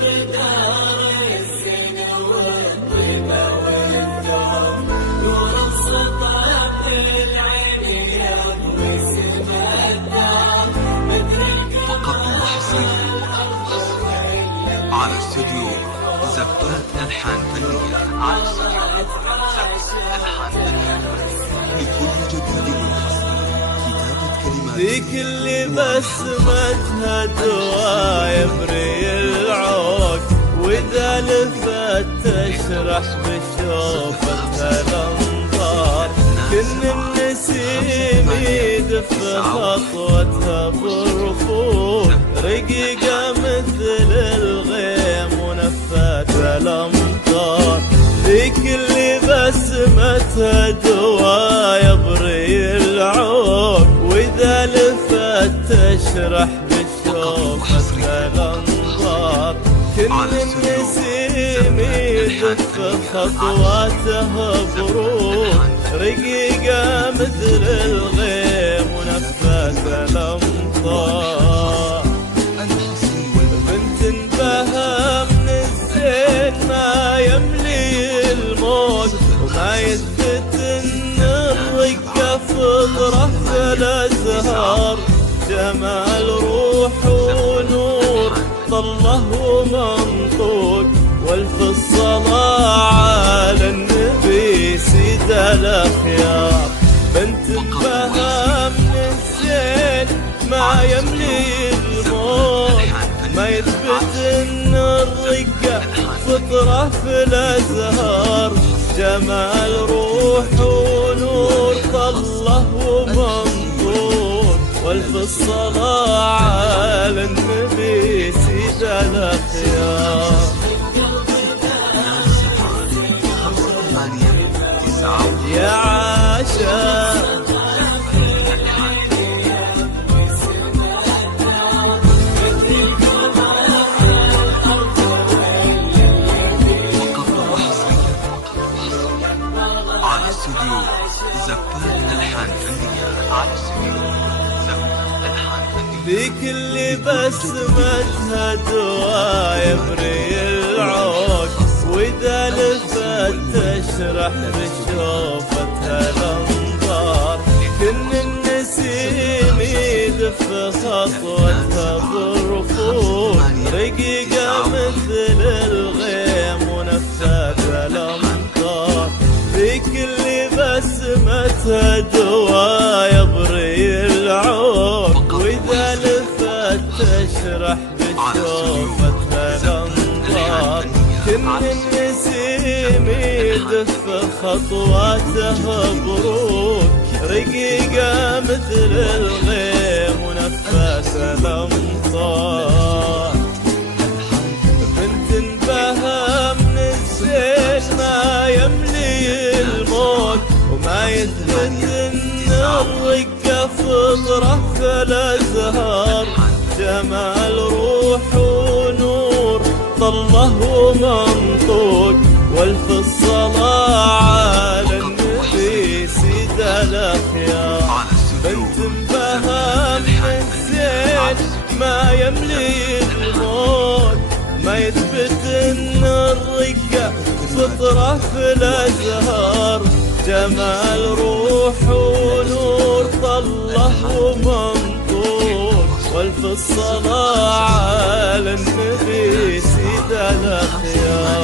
بدار الزين والطيبة والدوم، نور الصفات العين يضوي سما الدار، فقط وحصريا على استوديو زفات ألحان فنية. لكل جديد وحصري كتابة كلمات ذيك اللي بسمتها دوا يبري العود، وإذا لفت تشرح بشوفتها الأنظار، كن النسيم يدف خطوتها برفوف، رقيقة مثل الغيم ونفات الأمطار. ذيك اللي بسمتها دوا يبري العود، وإذا لفت تشرح بشوفتها الأنظار، كل النسيم يدف خطواتها بروح، رقيقة مثل الغيم ونفات الأمطار. بنت بها من الزين ما يملي الموت، وما يثبت ان الرقة فطرة في الازهار، جمال روح ونور طله ومنطوق، والف الصلاة على النبي سيد الاخيار. بنت بها من الزين ما يملي الموت، ما يثبت ان الرقة فطرة في الازهار، جمال روح ونور طله ومنطور، والف الصلاة على النبي سيد الاخيار. يا عاشق استوديو زفات ألحان فنية. على استوديو زفات ألحان فنية. ذيك اللي بسمتها دوا يبري العود، وإذا لفت تشرح بشوفتها الأنظار، كن النسيم يدف خطوتها برفوف، رقيقة مثل الغيم ونفات الأمطار. ذيك اللي بسمتها دوا يبري العود، وإذا لفت تشرح بشوفتها الأنظار، كن النسيم يدف خطواتها برود، رقيقة مثل الغيم ونفات الأمطار. بنت بها من الزين ما يملي الموت، وما يثبت ان الرقة فطرة في الازهار، جمال روح ونور طله ومنطوق، والف الصلاة على النبي سيد الاخيار. بنت بها من الزين ما يملي الموت، ما يثبت ان الرقة فطرة في الازهار، جمال روح ونور طله ومنطور، والف الصلاة على النبي سيد الاخيار.